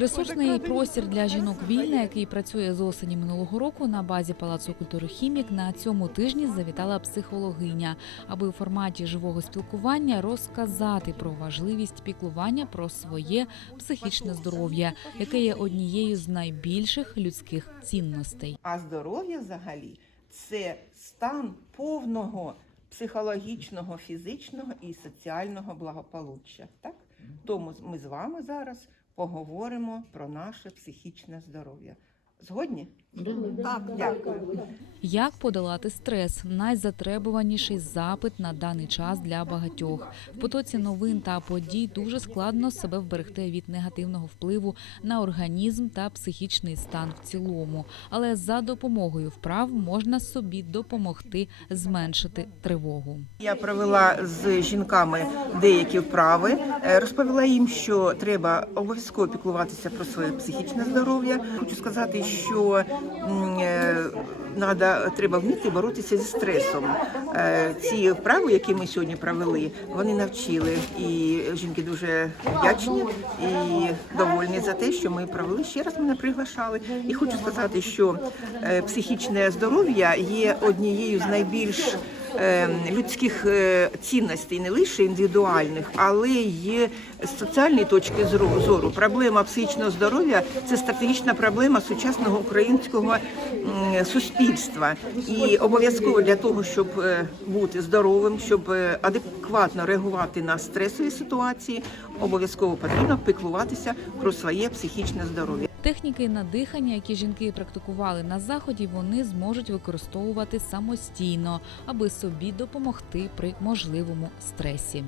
Ресурсний простір для жінок вільна, який працює з осені минулого року на базі Палацу культури Хімік, на цьому тижні завітала психологиня, аби у форматі живого спілкування розказати про важливість піклування про своє психічне здоров'я, яке є однією з найбільших людських цінностей. А здоров'я взагалі це стан повного психологічного, фізичного і соціального благополуччя. Так? Тому ми з вами зараз поговоримо про наше психічне здоров'я. Згодні? Так, дякую. Як подолати стрес найзатребуваніший запит на даний час для багатьох. В потоці новин та подій дуже складно себе вберегти від негативного впливу на організм та психічний стан в цілому. Але за допомогою вправ можна собі допомогти зменшити тривогу. Я провела з жінками деякі вправи, е, розповіла їм, що треба обов'язково піклуватися про своє психічне здоров'я. Хочу сказати, що е, надо, треба вміти боротися зі стресом. Е, Ці вправи, які ми сьогодні провели, вони навчили, і жінки дуже вдячні і довольні за те, що ми провели. Ще раз мене приглашали. І хочу сказати, що е, психічне здоров'я є однією з найбільш людських е, цінностей, не лише індивідуальних, але є з соціальної точки зору-. Проблема психічного здоров'я це стратегічна проблема сучасного українського суспільства. І обов'язково для того, щоб е, бути здоровим, щоб е, адекватно реагувати на стресові ситуації, обов'язково потрібно піклуватися про своє психічне здоров'я. Техніки на дихання, які жінки практикували на заході, вони зможуть використовувати самостійно, аби собі допомогти при можливому стресі.